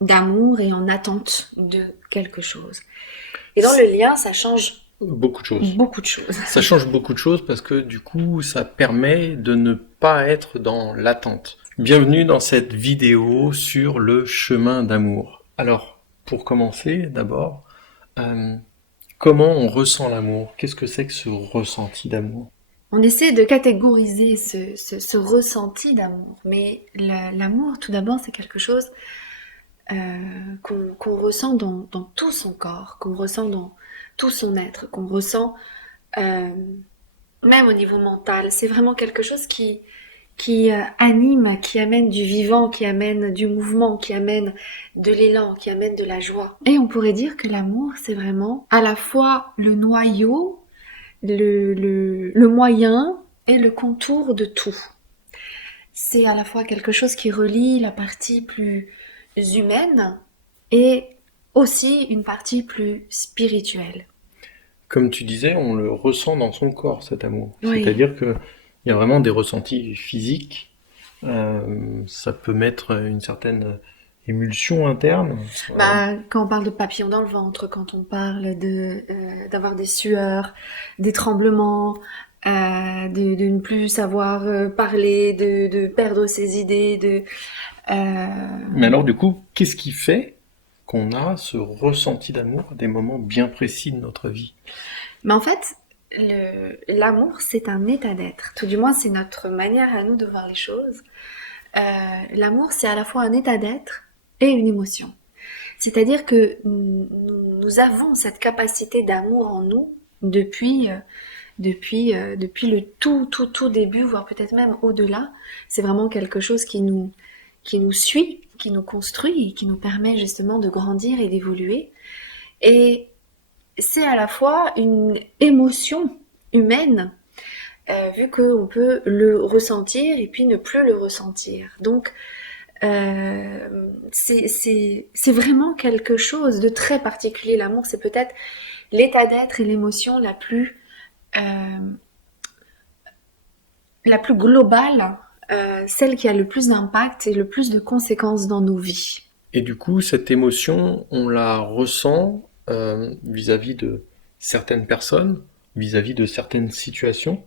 d'amour et en attente de quelque chose. Et dans le lien, ça change Beaucoup de choses. beaucoup de choses. Ça change beaucoup de choses parce que du coup, ça permet de ne pas être dans l'attente. Bienvenue dans cette vidéo sur le chemin d'amour. Alors, pour commencer, d'abord, euh, comment on ressent l'amour? Qu'est-ce que c'est que ce ressenti d'amour? On essaie de catégoriser ce ressenti d'amour, mais l'amour, tout d'abord, c'est quelque chose qu'on ressent dans tout son corps, qu'on ressent dans tout son être, qu'on ressent euh, même au niveau mental. C'est vraiment quelque chose qui anime, qui amène du vivant, qui amène du mouvement, qui amène de l'élan, qui amène de la joie. Et on pourrait dire que l'amour, c'est vraiment à la fois le noyau, le moyen et le contour de tout. C'est à la fois quelque chose qui relie la partie plus humaine et aussi une partie plus spirituelle. Comme tu disais, on le ressent dans son corps, cet amour. Oui. C'est-à-dire que il y a vraiment des ressentis physiques. Ça peut mettre une certaine émulsion interne. Bah, quand on parle de papillons dans le ventre, quand on parle d'avoir des sueurs, des tremblements, de ne plus savoir parler, de perdre ses idées, euh, Mais alors, du coup, qu'est-ce qui fait qu'on a ce ressenti d'amour à des moments bien précis de notre vie? Mais en fait, l'amour, c'est un état d'être. Tout du moins, c'est notre manière à nous de voir les choses. L'amour, c'est à la fois un état d'être et une émotion. C'est-à-dire que nous avons cette capacité d'amour en nous depuis le tout début, voire peut-être même au-delà. C'est vraiment quelque chose qui nous suit, qui nous construit et qui nous permet justement de grandir et d'évoluer. Et c'est à la fois une émotion humaine, vu qu'on peut le ressentir et puis ne plus le ressentir. Donc, c'est vraiment quelque chose de très particulier. L'amour, c'est peut-être l'état d'être et l'émotion euh, la plus globale, celle qui a le plus d'impact et le plus de conséquences dans nos vies. Et du coup, cette émotion, on la ressent vis-à-vis de certaines personnes, vis-à-vis de certaines situations.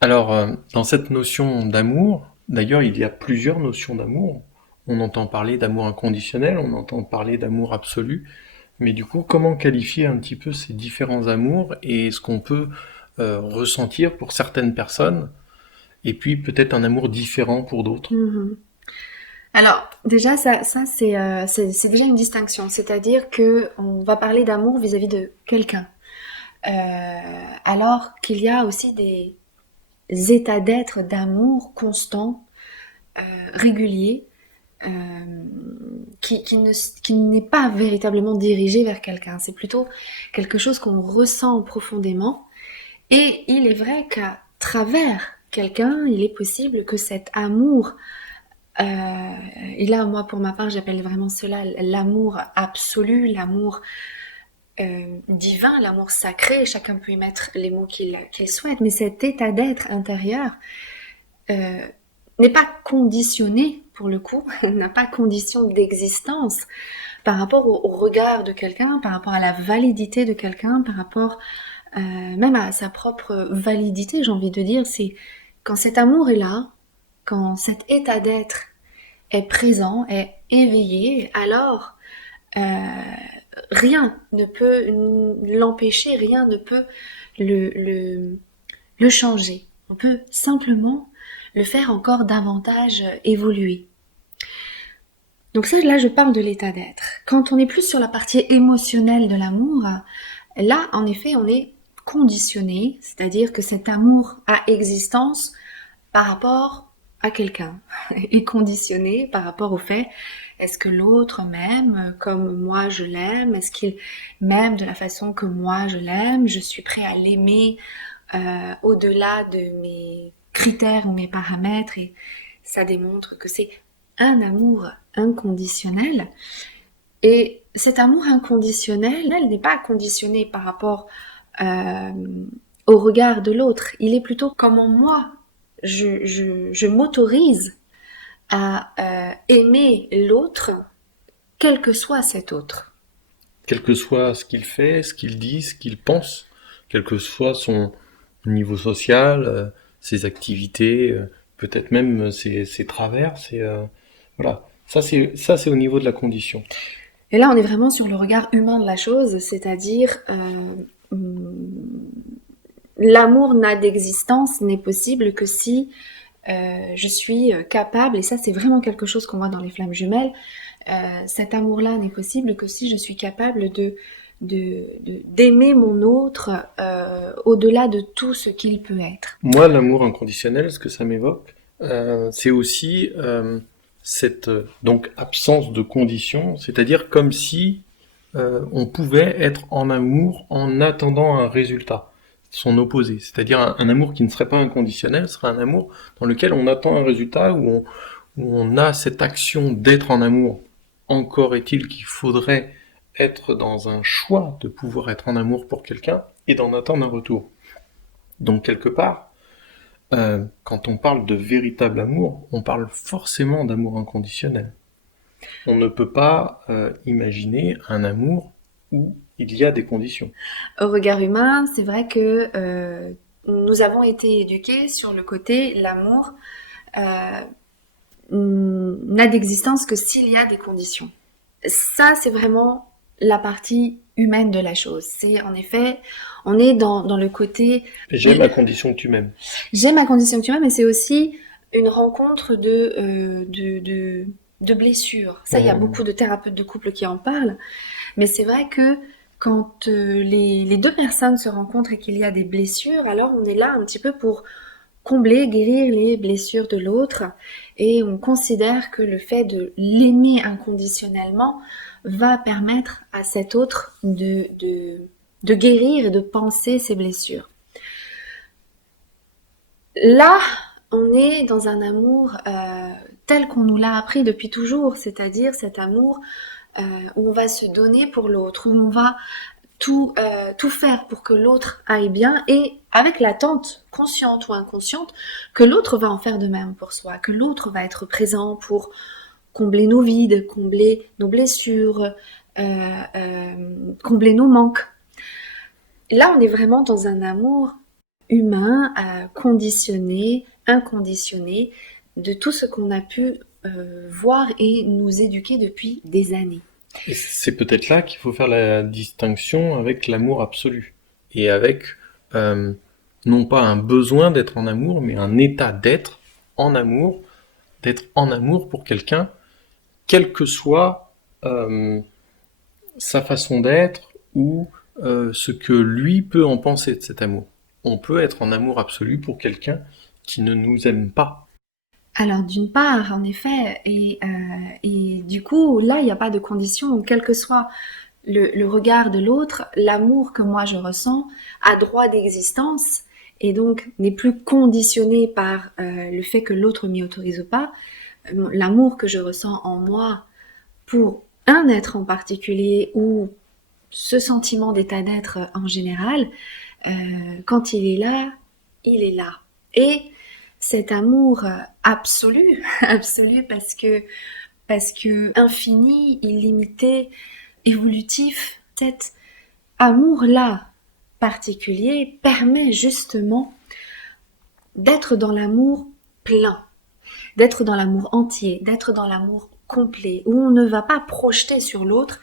Alors, dans cette notion d'amour, d'ailleurs, il y a plusieurs notions d'amour. On entend parler d'amour inconditionnel, on entend parler d'amour absolu. Mais du coup, comment qualifier un petit peu ces différents amours et ce qu'on peut ressentir pour certaines personnes et puis peut-être un amour différent pour d'autres? Mhm. Alors, déjà, c'est déjà une distinction. C'est-à-dire que on va parler d'amour vis-à-vis de quelqu'un. Alors qu'il y a aussi des états d'être d'amour constant, régulier, euh, qui n'est pas véritablement dirigé vers quelqu'un. C'est plutôt quelque chose qu'on ressent profondément. Et il est vrai qu'à travers quelqu'un, il est possible que cet amour, et là, moi, pour ma part, j'appelle vraiment cela l'amour absolu, l'amour divin, l'amour sacré, chacun peut y mettre les mots qu'il souhaite, mais cet état d'être intérieur euh, n'est pas conditionné, pour le coup, n'a pas condition d'existence par rapport au regard de quelqu'un, par rapport à la validité de quelqu'un, par rapport même à sa propre validité, j'ai envie de dire, c'est quand cet amour est là, quand cet état d'être est présent, est éveillé, alors euh, rien ne peut l'empêcher, rien ne peut le, le, le changer. On peut simplement le faire encore davantage évoluer. Donc ça, là, je parle de l'état d'être. Quand on est plus sur la partie émotionnelle de l'amour, là, en effet, on est conditionné, c'est-à-dire que cet amour a existence par rapport à quelqu'un, est conditionné par rapport au fait est-ce que l'autre m'aime comme moi je l'aime, est-ce qu'il m'aime de la façon que moi je l'aime, je suis prêt à l'aimer au-delà de mes critères ou mes paramètres, et ça démontre que c'est un amour inconditionnel. Et cet amour inconditionnel, elle n'est pas conditionné par rapport euh, au regard de l'autre. Il est plutôt comment moi, je m'autorise à aimer l'autre quel que soit cet autre. Quel que soit ce qu'il fait, ce qu'il dit, ce qu'il pense, quel que soit son niveau social, ses activités, peut-être même ses travers, voilà. Ça c'est au niveau de la condition. Et là, on est vraiment sur le regard humain de la chose, c'est-à-dire l'amour n'a d'existence, n'est possible que si je suis capable, et ça c'est vraiment quelque chose qu'on voit dans les flammes jumelles, cet amour-là n'est possible que si je suis capable d'aimer mon autre au-delà de tout ce qu'il peut être. Moi, l'amour inconditionnel, ce que ça m'évoque, c'est aussi cette donc absence de conditions, c'est-à-dire comme si on pouvait être en amour en attendant un résultat, son opposé, c'est-à-dire un amour qui ne serait pas inconditionnel, serait un amour dans lequel on attend un résultat, où on a cette action d'être en amour. Encore est-il qu'il faudrait être dans un choix de pouvoir être en amour pour quelqu'un et d'en attendre un retour. Donc quelque part, quand on parle de véritable amour, on parle forcément d'amour inconditionnel. On ne peut pas imaginer un amour où il y a des conditions. Au regard humain, c'est vrai que nous avons été éduqués sur le côté l'amour euh, n'a d'existence que s'il y a des conditions. Ça, c'est vraiment la partie humaine de la chose. C'est en effet, on est dans le côté J'aime à condition que tu m'aimes. j'aime ma condition que tu m'aimes, mais c'est aussi une rencontre de blessures. Ça, il y a beaucoup de thérapeutes de couple qui en parlent, mais c'est vrai que quand les deux personnes se rencontrent et qu'il y a des blessures, alors on est là un petit peu pour combler, guérir les blessures de l'autre, et on considère que le fait de l'aimer inconditionnellement va permettre à cet autre de guérir et de penser ses blessures. Là, on est dans un amour tel qu'on nous l'a appris depuis toujours, c'est-à-dire cet amour où on va se donner pour l'autre, où on va tout faire pour que l'autre aille bien, et avec l'attente, consciente ou inconsciente, que l'autre va en faire de même pour soi, que l'autre va être présent pour combler nos vides, combler nos blessures, combler nos manques. Là, on est vraiment dans un amour humain, conditionné, inconditionné, de tout ce qu'on a pu voir et nous éduquer depuis des années. Et c'est peut-être là qu'il faut faire la distinction avec l'amour absolu. Et avec, non pas un besoin d'être en amour, mais un état d'être en amour pour quelqu'un, quelle que soit sa façon d'être ou ce que lui peut en penser de cet amour. On peut être en amour absolu pour quelqu'un qui ne nous aime pas. Alors d'une part, en effet, et du coup, là, il n'y a pas de condition, quel que soit le regard de l'autre, l'amour que moi je ressens a droit d'existence et donc n'est plus conditionné par le fait que l'autre m'y autorise ou pas. L'amour que je ressens en moi pour un être en particulier ou ce sentiment d'état d'être en général, quand il est là, il est là. Et cet amour absolu, absolu parce que infini, illimité, évolutif, cet amour-là particulier permet justement d'être dans l'amour plein, d'être dans l'amour entier, d'être dans l'amour complet, où on ne va pas projeter sur l'autre,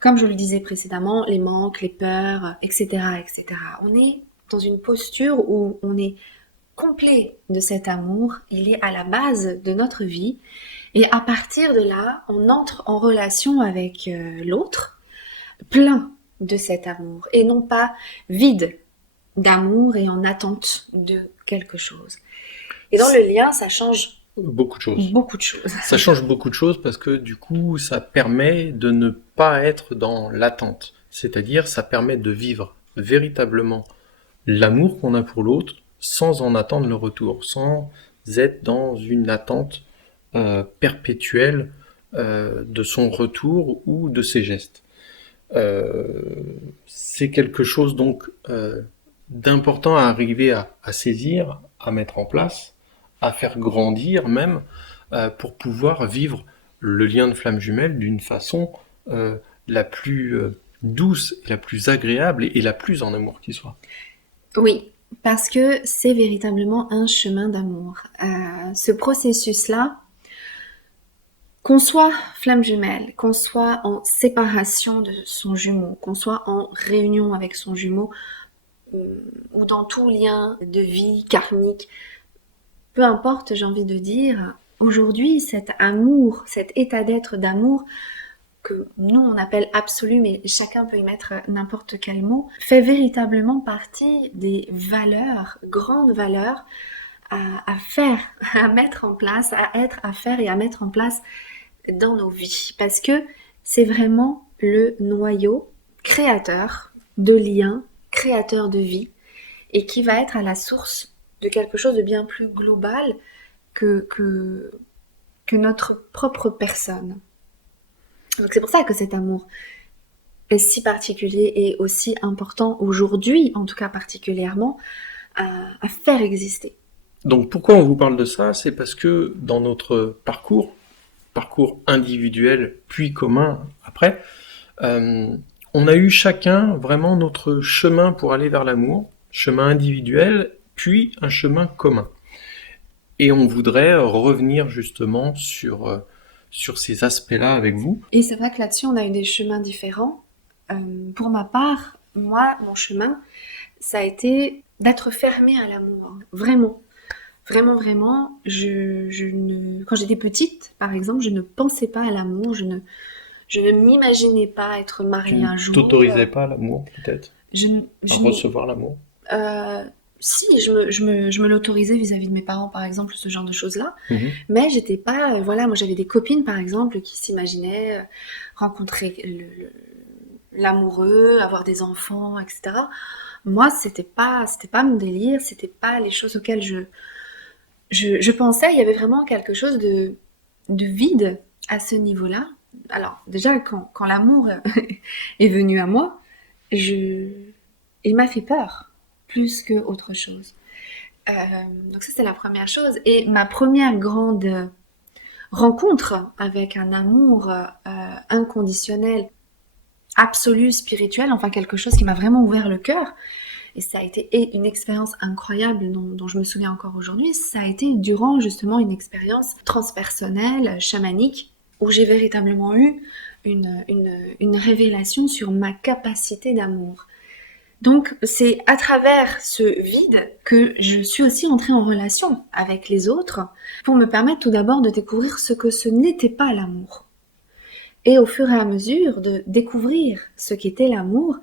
comme je le disais précédemment, les manques, les peurs, etc., etc. On est dans une posture où on est complet de cet amour, il est à la base de notre vie, et à partir de là, on entre en relation avec l'autre, plein de cet amour, et non pas vide d'amour et en attente de quelque chose. Et dans le lien, ça change beaucoup de choses. Beaucoup de choses. Ça change beaucoup de choses parce que du coup, ça permet de ne pas être dans l'attente. C'est-à-dire, ça permet de vivre véritablement l'amour qu'on a pour l'autre sans en attendre le retour, sans être dans une attente perpétuelle de son retour ou de ses gestes. C'est quelque chose donc d'important à arriver à saisir, à mettre en place, à faire grandir même, pour pouvoir vivre le lien de flamme jumelle d'une façon la plus douce, la plus agréable et la plus en amour qui soit. Oui, parce que c'est véritablement un chemin d'amour. Ce processus-là, qu'on soit flamme jumelle, qu'on soit en séparation de son jumeau, qu'on soit en réunion avec son jumeau, ou dans tout lien de vie karmique, peu importe, j'ai envie de dire, aujourd'hui, cet amour, cet état d'être d'amour, que nous on appelle absolu, mais chacun peut y mettre n'importe quel mot, fait véritablement partie des valeurs, grandes valeurs à faire, à mettre en place, à être, à faire et à mettre en place dans nos vies. Parce que c'est vraiment le noyau créateur de liens, créateur de vie, et qui va être à la source de quelque chose de bien plus global que notre propre personne. Donc c'est pour ça que cet amour est si particulier et aussi important aujourd'hui, en tout cas particulièrement, à faire exister. Donc pourquoi on vous parle de ça? C'est parce que dans notre parcours individuel puis commun après, on a eu chacun vraiment notre chemin pour aller vers l'amour, chemin individuel puis un chemin commun. Et on voudrait revenir justement sur ces aspects-là avec vous. Et c'est vrai que là-dessus, on a eu des chemins différents. Pour ma part, moi, mon chemin, ça a été d'être fermée à l'amour. Vraiment. Vraiment, vraiment. Quand j'étais petite, par exemple, je ne pensais pas à l'amour. Je ne m'imaginais pas être Tu mariée un ne jour. t'autorisais pas l'amour, peut-être, Je, à je, recevoir l'amour? si, je me l'autorisais vis-à-vis de mes parents, par exemple, ce genre de choses-là. Mhm. Mais j'étais pas, voilà, moi j'avais des copines, par exemple, qui s'imaginaient rencontrer l'amoureux, avoir des enfants, etc. Moi, c'était pas mon délire, c'était pas les choses auxquelles je pensais. Il y avait vraiment quelque chose de vide à ce niveau-là. Alors, déjà, quand l'amour est venu à moi, il m'a fait peur, plus que autre chose. Donc ça, c'est la première chose. Et ma première grande rencontre avec un amour inconditionnel, absolu, spirituel, enfin quelque chose qui m'a vraiment ouvert le cœur, et ça a été une expérience incroyable dont je me souviens encore aujourd'hui, ça a été durant justement une expérience transpersonnelle, chamanique, où j'ai véritablement eu une révélation sur ma capacité d'amour. Donc c'est à travers ce vide que je suis aussi entrée en relation avec les autres pour me permettre tout d'abord de découvrir ce que ce n'était pas l'amour. Et au fur et à mesure de découvrir ce qu'était l'amour,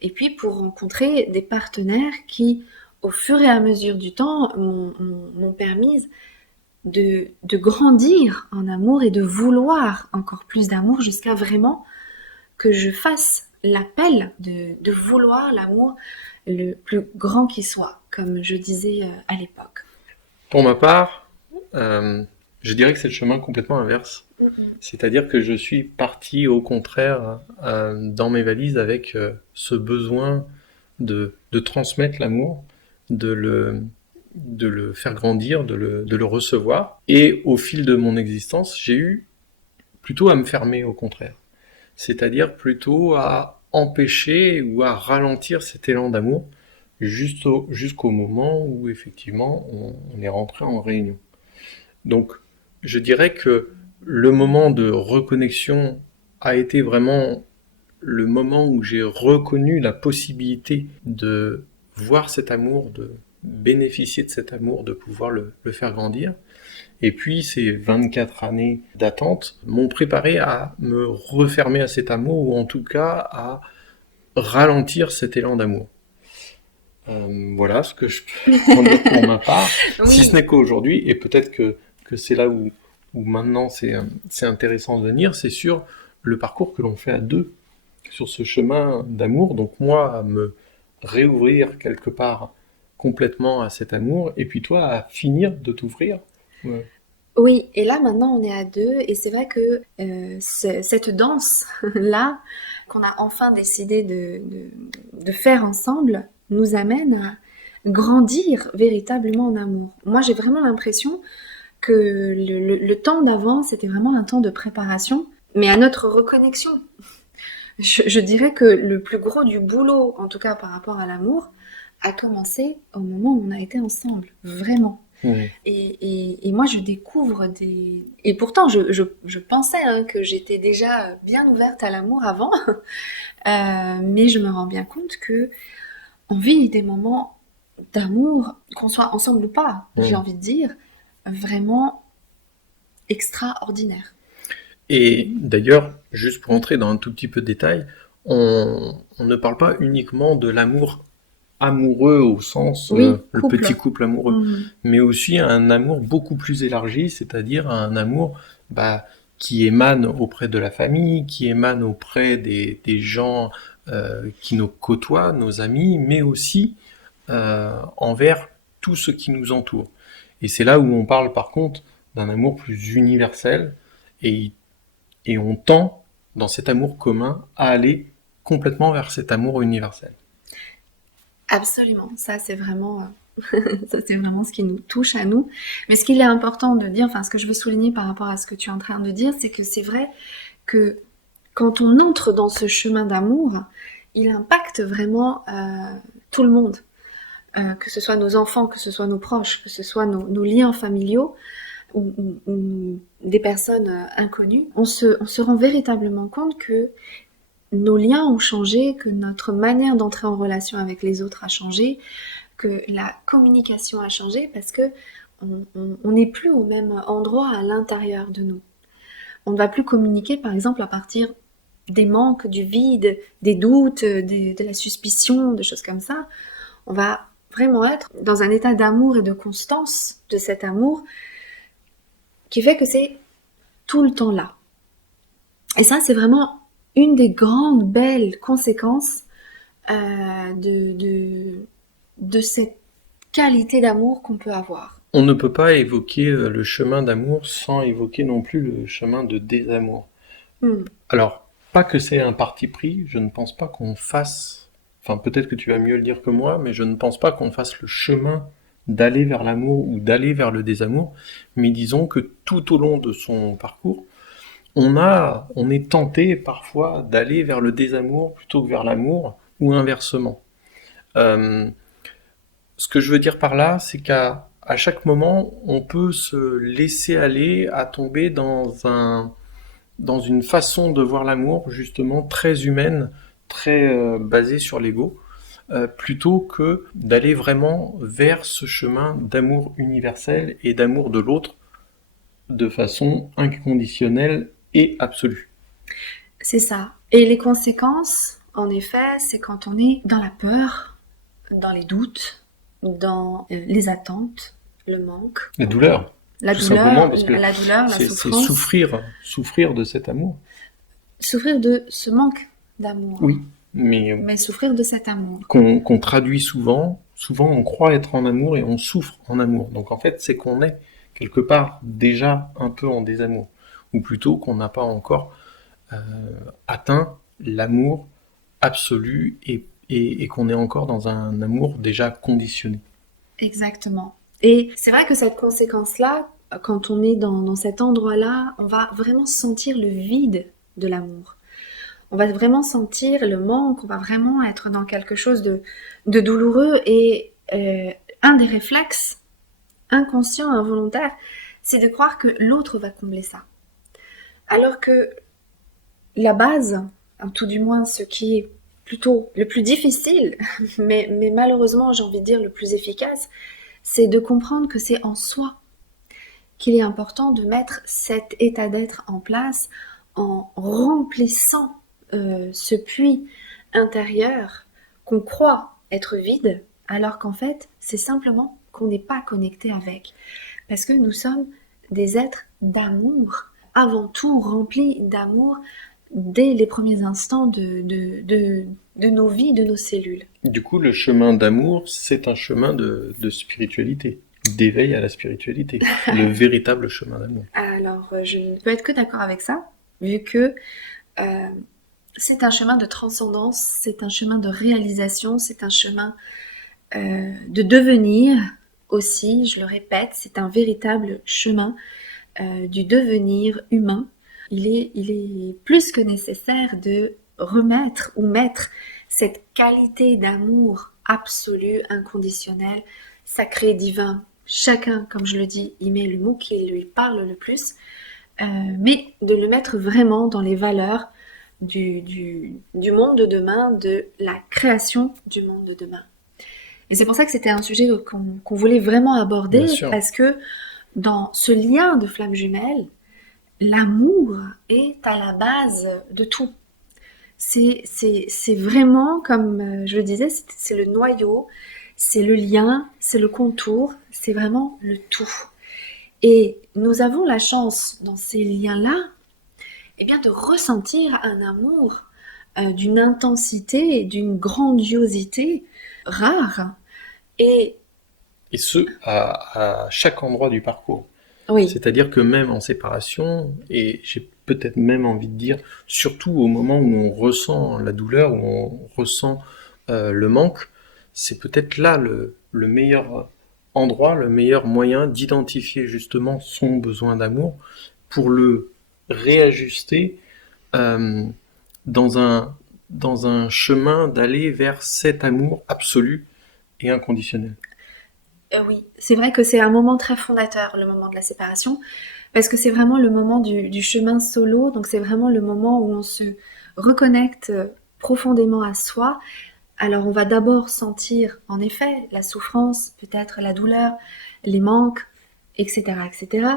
et puis pour rencontrer des partenaires qui, au fur et à mesure du temps, m'ont permis de grandir en amour et de vouloir encore plus d'amour jusqu'à vraiment que je fasse l'appel de vouloir l'amour le plus grand qui soit, comme je disais à l'époque. Pour ma part, je dirais que c'est le chemin complètement inverse. C'est-à-dire que je suis parti au contraire dans mes valises avec ce besoin de transmettre l'amour, de le faire grandir, de le recevoir. Et au fil de mon existence, j'ai eu plutôt à me fermer au contraire. C'est-à-dire plutôt à empêcher ou à ralentir cet élan d'amour jusqu'au moment où effectivement on est rentré en réunion. Donc je dirais que le moment de reconnexion a été vraiment le moment où j'ai reconnu la possibilité de voir cet amour, de bénéficier de cet amour, de pouvoir le faire grandir. Et puis ces 24 années d'attente m'ont préparé à me refermer à cet amour, ou en tout cas à ralentir cet élan d'amour. Voilà ce que je peux en dire pour ma part, Oui. si ce n'est qu'aujourd'hui, et peut-être que c'est là où maintenant c'est intéressant de venir, c'est sur le parcours que l'on fait à deux, sur ce chemin d'amour. Donc moi, à me réouvrir quelque part complètement à cet amour, et puis toi, à finir de t'ouvrir. Ouais. Oui, et là maintenant on est à deux, et c'est vrai que cette danse-là, qu'on a enfin décidé de faire ensemble, nous amène à grandir véritablement en amour. Moi j'ai vraiment l'impression que le temps d'avant, c'était vraiment un temps de préparation, mais à notre reconnexion. Je dirais que le plus gros du boulot, en tout cas par rapport à l'amour, a commencé au moment où on a été ensemble, vraiment. Mmh. Et moi, je découvre des... Et pourtant, je pensais que j'étais déjà bien ouverte à l'amour avant, mais je me rends bien compte que on vit des moments d'amour, qu'on soit ensemble ou pas, j'ai envie de dire, vraiment extraordinaires. Et d'ailleurs, juste pour entrer dans un tout petit peu de détail, on ne parle pas uniquement de l'amour amoureux au sens Oui, le petit couple. couple amoureux, mais aussi un amour beaucoup plus élargi, c'est-à-dire un amour bah, qui émane auprès de la famille, qui émane auprès des gens qui nous côtoient, nos amis, mais aussi envers tout ce qui nous entoure. Et c'est là où on parle par contre d'un amour plus universel et, et on tend dans cet amour commun à aller complètement vers cet amour universel. Absolument, ça c'est vraiment, ça c'est vraiment ce qui nous touche à nous. Mais ce qu'il est important de dire, enfin ce que je veux souligner par rapport à ce que tu es en train de dire, c'est que c'est vrai que quand on entre dans ce chemin d'amour, il impacte vraiment tout le monde. Que ce soit nos enfants, que ce soit nos proches, que ce soit nos liens familiaux ou des personnes inconnues, on se rend véritablement compte que nos liens ont changé, que notre manière d'entrer en relation avec les autres a changé, que la communication a changé parce que on n'est plus au même endroit à l'intérieur de nous. On ne va plus communiquer, par exemple, à partir des manques, du vide, des doutes, de la suspicion, de choses comme ça. On va vraiment être dans un état d'amour et de constance de cet amour qui fait que c'est tout le temps là. Et ça, c'est vraiment une des grandes belles conséquences de cette qualité d'amour qu'on peut avoir. On ne peut pas évoquer le chemin d'amour sans évoquer non plus le chemin de désamour. Alors, pas que c'est un parti pris, je ne pense pas qu'on fasse, enfin peut-être que tu vas mieux le dire que moi, mais je ne pense pas qu'on fasse le chemin d'aller vers l'amour ou d'aller vers le désamour, mais disons que tout au long de son parcours, on est tenté parfois d'aller vers le désamour plutôt que vers l'amour, ou inversement. Euh, Ce que je veux dire par là, c'est qu'à chaque moment, on peut se laisser aller à tomber dans une façon de voir l'amour justement très humaine, très basée sur l'ego, plutôt que d'aller vraiment vers ce chemin d'amour universel et d'amour de l'autre de façon inconditionnelle et absolue. C'est ça. Et les conséquences, en effet, c'est quand on est dans la peur, dans les doutes, dans les attentes, le manque, La douleur, la tout simplement douleur, parce que la c'est souffrance. souffrir de cet amour. Souffrir de ce manque d'amour. Oui, mais Mais souffrir de cet amour. qu'on traduit souvent. Souvent, on croit être en amour et on souffre en amour. Donc en fait, c'est qu'on est quelque part déjà un peu en désamour. Ou plutôt qu'on n'a pas encore euh, atteint l'amour absolu et qu'on est encore dans un amour déjà conditionné. Exactement. Et c'est vrai que cette conséquence-là, quand on est dans cet endroit-là, on va vraiment sentir le vide de l'amour. On va vraiment sentir le manque, on va vraiment être dans quelque chose de douloureux et un des réflexes inconscients, involontaires, c'est de croire que l'autre va combler ça. Alors que la base, tout du moins ce qui est plutôt le plus difficile, mais malheureusement j'ai envie de dire le plus efficace, c'est de comprendre que c'est en soi qu'il est important de mettre cet état d'être en place en remplissant ce puits intérieur qu'on croit être vide, alors qu'en fait, c'est simplement qu'on n'est pas connecté avec. Parce que nous sommes des êtres d'amour, avant tout remplis d'amour dès les premiers instants de nos vies, de nos cellules. Du coup, le chemin d'amour, c'est un chemin de spiritualité, d'éveil à la spiritualité, le véritable chemin d'amour. Alors, je ne peux être que d'accord avec ça, vu que c'est un chemin de transcendance, c'est un chemin de réalisation, c'est un chemin de devenir aussi, je le répète, c'est un véritable chemin du devenir humain. Il est plus que nécessaire de remettre ou mettre cette qualité d'amour absolu, inconditionnel, sacré, divin. Chacun, comme je le dis, y met le mot qui lui parle le plus, mais de le mettre vraiment dans les valeurs du monde de demain, de la création du monde de demain. Et c'est pour ça que c'était un sujet qu'on voulait vraiment Bien aborder, sûr. parce que dans ce lien de flammes jumelles, l'amour est à la base de tout. C'est vraiment, comme je le disais, c'est le noyau, c'est le lien, c'est le contour, c'est vraiment le tout. Et nous avons la chance, dans ces liens-là, eh bien, de ressentir un amour d'une intensité et d'une grandiosité rare. Et Et ce, à chaque endroit du parcours. oui, C'est-à-dire que même en séparation, et j'ai peut-être même envie de dire, surtout au moment où on ressent la douleur, où on ressent le manque, c'est peut-être là le meilleur endroit, le meilleur moyen d'identifier justement son besoin d'amour pour le réajuster euh, dans dans un chemin d'aller vers cet amour absolu et inconditionnel. oui, c'est vrai que c'est un moment très fondateur, le moment de la séparation, parce que c'est vraiment le moment du chemin solo, donc c'est vraiment le moment où on se reconnecte profondément à soi. Alors on va d'abord sentir en effet la souffrance, peut-être la douleur, les manques, etc., etc.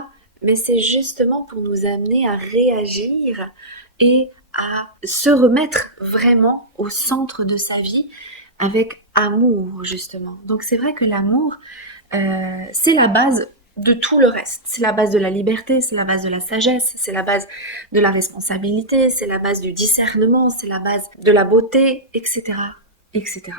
Mais c'est justement pour nous amener à réagir et à se remettre vraiment au centre de sa vie avec amour, justement. Donc c'est vrai que l'amour, c'est la base de tout le reste. C'est la base de la liberté, c'est la base de la sagesse, c'est la base de la responsabilité, c'est la base du discernement, c'est la base de la beauté, etc., etc.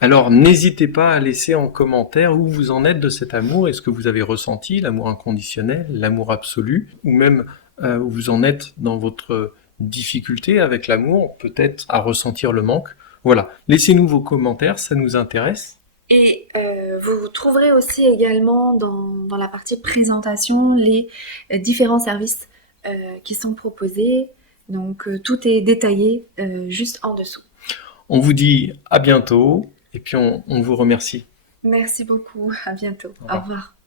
Alors n'hésitez pas à laisser en commentaire où vous en êtes de cet amour. Est-ce que vous avez ressenti l'amour inconditionnel, l'amour absolu, ou même où vous en êtes dans votre difficulté avec l'amour, peut-être à ressentir le manque. Voilà, laissez-nous vos commentaires, ça nous intéresse. Et vous trouverez aussi également dans la partie présentation les différents services qui sont proposés. Donc tout est détaillé juste en dessous. On vous dit à bientôt et puis on vous remercie. Merci beaucoup, à bientôt. Au Au revoir. revoir.